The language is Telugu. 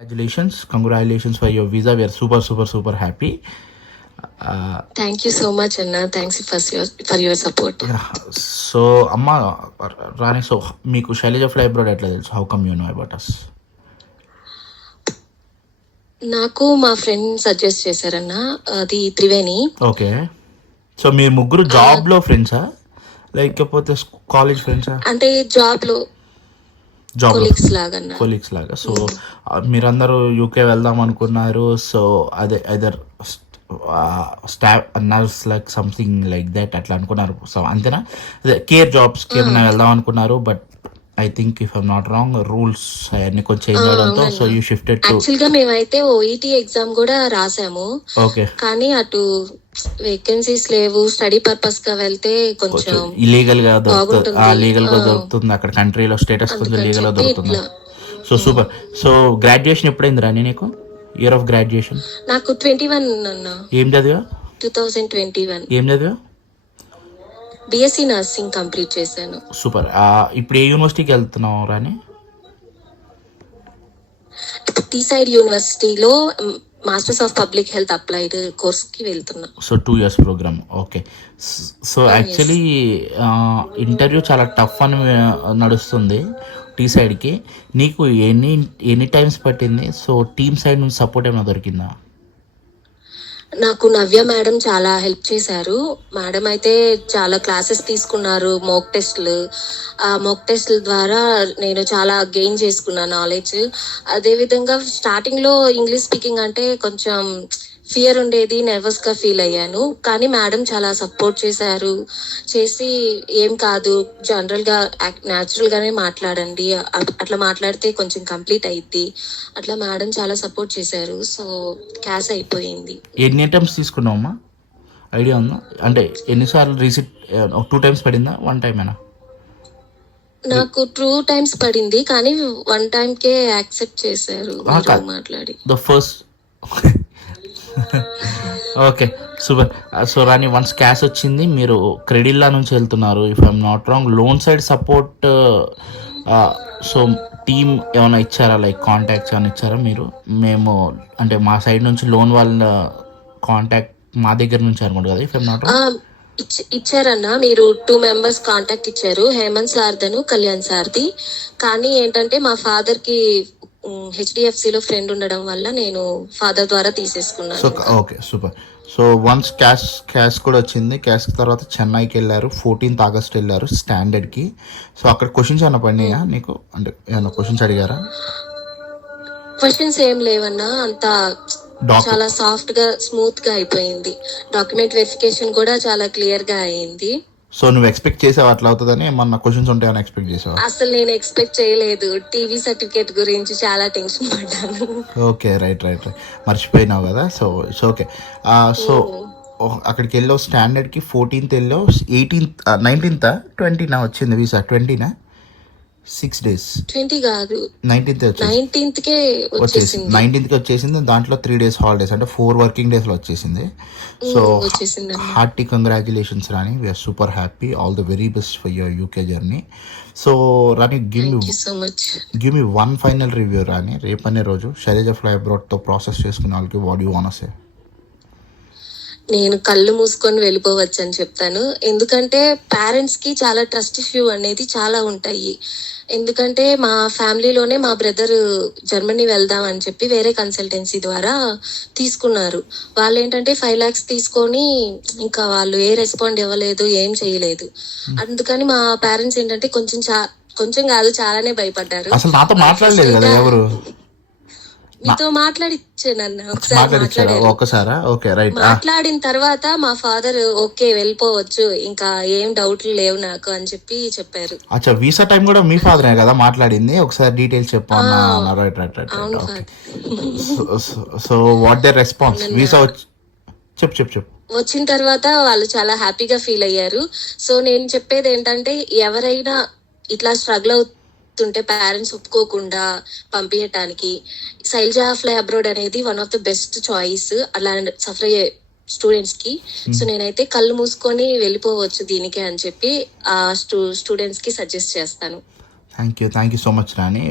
Congratulations for your visa. We are super happy. Thank you so much, Anna. Thanks for your support. So, Amma, Rani, so meeku Shailaja fly abroad etla telusu? How come you know about us? నాకు మా ఫ్రెండ్ సజెస్ట్ చేశారన్న, అది త్రివేణి. ఓకే, సో మీరు ముగ్గురు జాబ్ లో ఫ్రెండ్సా లేకపోతే కాలేజ్ ఫ్రెండ్సా? అంటే జాబ్ లో కొలీగ్స్ లాగా. సో మీరందరూ యూకే వెళ్దాం అనుకున్నారు. సో అదే either staff nurse like something like that అట్లా అనుకున్నారు. సో అంతేనా? అదే కేర్ జాబ్స్కి ఏమైనా వెళ్దాం అనుకున్నారు. But I think if I'm not wrong rules అవన్నీ కొంచెం చేంజ్ అవడంతో so you shifted to. Actual గా మేమైతే ఓఈటీ ఎగ్జామ్ కూడా రాసాము. ఓకే, కానీ అటు వేకెన్సీస్ లేవు. స్టడీ పర్పస్ గా వెళ్తే కొంచెం ఇలీగల్ గా దొరుకుతుంది అక్కడ కంట్రీలో. స్టేటస్ కొంచెం లీగల్ గా దొరుకుతుంది. So super. సో గ్రాడ్యుయేషన్ ఎప్పుడైంది రాని నీకు? ఇయర్ ఆఫ్ గ్రాడ్యుయేషన్ నాకు 21 అన్న. ఏం చదివా? 2021. ఏం చదివా? బిఎస్సి నర్సింగ్ కంప్లీట్ చేశాను. సూపర్. ఇప్పుడు ఏ యూనివర్సిటీకి వెళ్తున్నావు రాని? టీసైడ్ యూనివర్సిటీలో masters of public health applied course కి వెళ్తున్నా. So 2 years programme. Okay. So actually interview చాలా టఫ్ అని నడుస్తుంది టీ సైడ్కి. నీకు ఎన్ని టైమ్స్ పట్టింది? సో టీమ్ సైడ్ నుంచి సపోర్ట్ ఏమైనా దొరికిందా? నాకు నవ్య మేడం చాలా హెల్ప్ చేశారు. మేడం అయితే చాలా క్లాసెస్ తీసుకున్నారు, మోక్ టెస్ట్లు. ఆ మోక్ టెస్ట్ల ద్వారా నేను చాలా గెయిన్ చేసుకున్నాను నాలెడ్జ్. అదేవిధంగా స్టార్టింగ్లో ఇంగ్లీష్ స్పీకింగ్ అంటే కొంచెం ఫియర్ ఉండేది, నర్వస్ గా ఫీల్ అయ్యాను. కానీ మేడం చాలా సపోర్ట్ చేసి ఏం కాదు, జనరల్ గా న్యాచురల్ గానే మాట్లాడండి, అట్లా మాట్లాడితే కొంచెం కంప్లీట్ అయ్యిద్ది, అట్లా మేడం చాలా సపోర్ట్ చేశారు. సో క్యాష్ అయిపోయింది. ఎన్ని అటెంప్ట్స్ తీసుకున్నావమ్మా? ఐడియా ఉందా? అంటే ఎన్నిసార్లు రిసిట్? 2 times పడిందా? 1 time ఏనా? నాకు 2 times పడింది, కానీ 1 time కే యాక్సెప్ట్ చేశారు మాట్లాడి. The first okay, super. So రాని, వన్స్ క్యాష్ వచ్చింది, మీరు క్రెడిల్లా నుంచి వెళ్తున్నారు if I'm not wrong. Loan side support so team ఏమైనా ఇచ్చారా? లైక్ కాంటాక్ట్స్ ఏమైనా ఇచ్చారా మీరు? మేము అంటే మా సైడ్ నుంచి లోన్ వాళ్ళ కాంటాక్ట్ మా దగ్గర నుంచి అనుకుంటు కదా ఇఫ్ ఐఎమ్ నాట్ రాంగ్. ఇచ్చారన్న, మీరు 2 members కాంటాక్ట్ ఇచ్చారు, హేమంత్ సార్దను కళ్యాణ్ సార్ది. కానీ ఏంటంటే మా ఫాదర్ కి హెచ్డిఎఫ్సిలో ఫ్రెండ్ ఉండడం వల్ల నేను ఫాదర్ ద్వారా తీసేసుకున్నాను. Okay, super. So once cash కూడా వచ్చింది. క్యాష్ తర్వాత చెన్నైకి వెళ్ళారు, 14th August వెళ్ళారు స్టాండర్డ్కి. సో అక్కడ క్వశ్చన్స్ ఏమైనా పడినాయా నీకు? అంటే ఏమైనా క్వశ్చన్స్ అడిగారా? క్వశ్చన్స్ ఏం లేవన్నా, అంతా చాలా సాఫ్ట్ గా స్మూత్ గా అయిపోయింది. డాక్యుమెంట్ వెరిఫికేషన్ కూడా చాలా క్లియర్ గా అయింది. సో నువ్వు ఎక్స్పెక్ట్ చేసావు అట్లా అవుతుందని? ఏమన్నా క్వశ్చన్స్ ఉంటాయని ఎక్స్పెక్ట్ చేసావా? అసలు నేను ఎక్స్పెక్ట్ చేయలేదు. టీవీ సర్టిఫికేట్ గురించి చాలా టెన్షన్ పడ్డాను. Okay, right. మర్చిపోయినావు కదా. So it's okay. సో అక్కడికి వెళ్ళావు స్టాండర్డ్కి, 14th వెళ్ళావు. 18th 19th 20 వచ్చింది వీసా? 20 6 days? 20 కాదు, 19th కే వచ్చేసింది. 19th వచ్చేసింది. దాంట్లో 3 days హాలిడేస్, అంటే 4 working days లో వచ్చేసింది. So hearty congratulations Rani, we're super happy. All the very best for your UK journey. So Rani, give me one final review Rani. రేపనే రోజు శైలజ ఫ్లై అబ్రాడ్తో ప్రాసెస్ చేసుకునే వాళ్ళకి what you want to say? నేను కళ్ళు మూసుకొని వెళ్ళిపోవచ్చు అని చెప్తాను. ఎందుకంటే పేరెంట్స్ కి చాలా ట్రస్ట్ ఇష్యూ అనేది చాలా ఉంటాయి. ఎందుకంటే మా ఫ్యామిలీలోనే మా బ్రదర్ జర్మనీ వెళ్దాం అని చెప్పి వేరే కన్సల్టెన్సీ ద్వారా తీసుకున్నారు. వాళ్ళు ఏంటంటే 5 lakhs తీసుకొని ఇంకా వాళ్ళు రెస్పాండ్ ఇవ్వలేదు, ఏం చేయలేదు. అందుకని మా పేరెంట్స్ ఏంటంటే కొంచెం కాదు చాలానే భయపడ్డారు. అసలు నాతో మాట్లాడలేదు కదా ఎవరు? మీతో మాట్లాడిచ్చానన్న ఒకసారి. మాట్లాడిన తర్వాత మా ఫాదర్ ఓకే వెళ్ళిపోవచ్చు, ఇంకా ఏం డౌట్లు లేవు నాకు అని చెప్పి చెప్పారు. అచ్చా, వీసా టైం కూడా మీ ఫాదరే కదా మాట్లాడింది? ఒకసారి డీటెయిల్స్ చెప్పాను. So what they response? Visa చెప్పు. వచ్చిన తర్వాత వాళ్ళు చాలా హ్యాపీగా ఫీల్ అయ్యారు. సో నేను చెప్పేది ఏంటంటే, ఎవరైనా ఇట్లా స్ట్రగుల్ అవుతుంటే పేరెంట్స్ ఒప్పుకోకుండా పంపించడానికి, శైలజ ఫ్లై అబ్రాడ్ అనేది one of the best choice అలా సఫర్ అయ్యే స్టూడెంట్స్ కి. సో నేనైతే కళ్ళు మూసుకొని వెళ్ళిపోవచ్చు దీనికి అని చెప్పి ఆ స్టూడెంట్స్ కి సజెస్ట్ చేస్తాను. Thank you so much Rani.